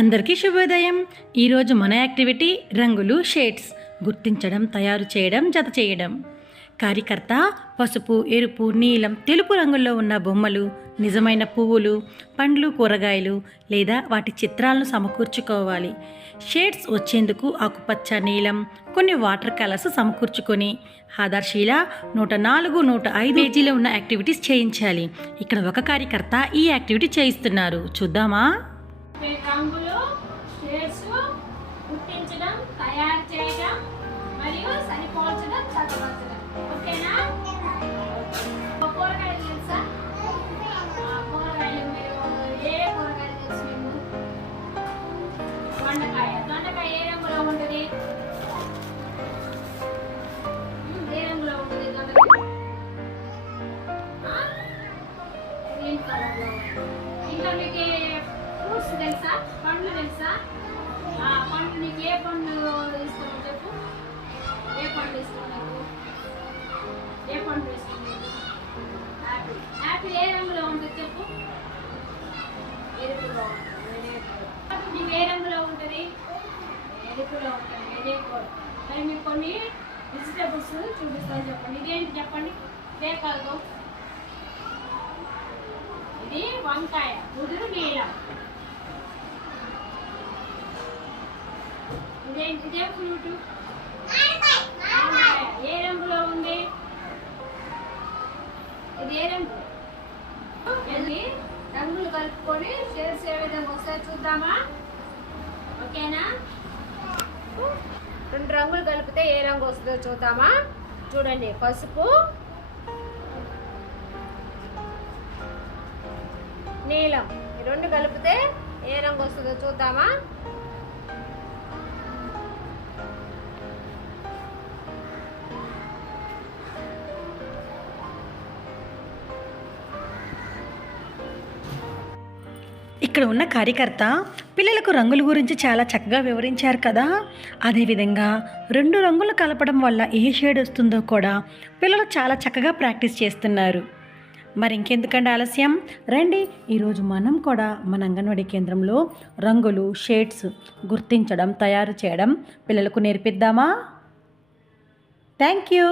అందరికీ శుభోదయం. ఈరోజు మన యాక్టివిటీ రంగులు షేడ్స్ గుర్తించడం, తయారు చేయడం, జత చేయడం. కార్యకర్త పసుపు, ఎరుపు, నీలం, తెలుపు రంగుల్లో ఉన్న బొమ్మలు, నిజమైన పువ్వులు, పండ్లు, కూరగాయలు లేదా వాటి చిత్రాలను సమకూర్చుకోవాలి. షేడ్స్ వచ్చేందుకు ఆకుపచ్చ, నీలం, కొన్ని వాటర్ కలర్స్ సమకూర్చుకొని ఆధార్శీల 104, 105 పేజీలో ఉన్న యాక్టివిటీస్ చేయించాలి. ఇక్కడ ఒక కార్యకర్త ఈ యాక్టివిటీ చేయిస్తున్నారు. చూద్దామా? రంగులు షేడ్స్ గుర్తించడం, తయారు చేయడం మరియు సరిపోల్చడం, చదవచ్చడం. ఓకేనా? కూరగాయలు తెలుసా? కూరగాయలు మీరు ఏ కూరగాయలు తెలుసు మీకు? దొండకాయ. దొండకాయ ఏ రంగులో ఉంటుంది? ఏ రంగులో ఉంటుంది దొండకాయ? గ్రీన్ కలర్లో. ఇంకా మీకు ఫ్రూట్స్ తెలుసా? పండ్లు తెలుసా? పండ్లు నీకు ఏ పండు ఇష్టం చెప్పు. ఏ పండు ఇష్టం నీకు? ఏ పండు ఇష్టం నీకు? యాపిల్. యాపిల్ ఏ రంగులో ఉంటుంది చెప్పు. ఎరుపులో ఉంటుంది. నీకు ఏ రంగులో ఉంటుంది? ఎరుపులో ఉంటుంది. Very good. మరి మీకు కొన్ని వెజిటేబుల్స్ చూపిస్తాను, చెప్పండి. ఇదేంటి చెప్పండి? బేకాలు. ఇది వంకాయ, ముదురు నీలం. ఇదే ఫ్రూట్. ఏ రంగులో ఉంది? ఇది ఏ రంగు? రంగులు కలుపుకొని షేడ్స్ ఏ విధంగా ఒకసారి చూద్దామా? ఓకేనా? 2 రంగులు కలిపితే ఏ రంగు వస్తుందో చూద్దామా? చూడండి, పసుపు, నీలం. ఈ 2 కలిపితే ఏ రంగు వస్తుందో చూద్దామా? ఇక్కడ ఉన్న కార్యకర్త పిల్లలకు రంగుల గురించి చాలా చక్కగా వివరించారు కదా. అదేవిధంగా 2 రంగులు కలపడం వల్ల ఏ షేడ్ వస్తుందో కూడా పిల్లలు చాలా చక్కగా ప్రాక్టీస్ చేస్తున్నారు. మరి ఇంకెందుకండి ఆలస్యం, రండి ఈరోజు మనం కూడా మన అంగన్వాడీ కేంద్రంలో రంగులు షేడ్స్ గుర్తించడం, తయారు చేయడం పిల్లలకు నేర్పిద్దామా? Thank you.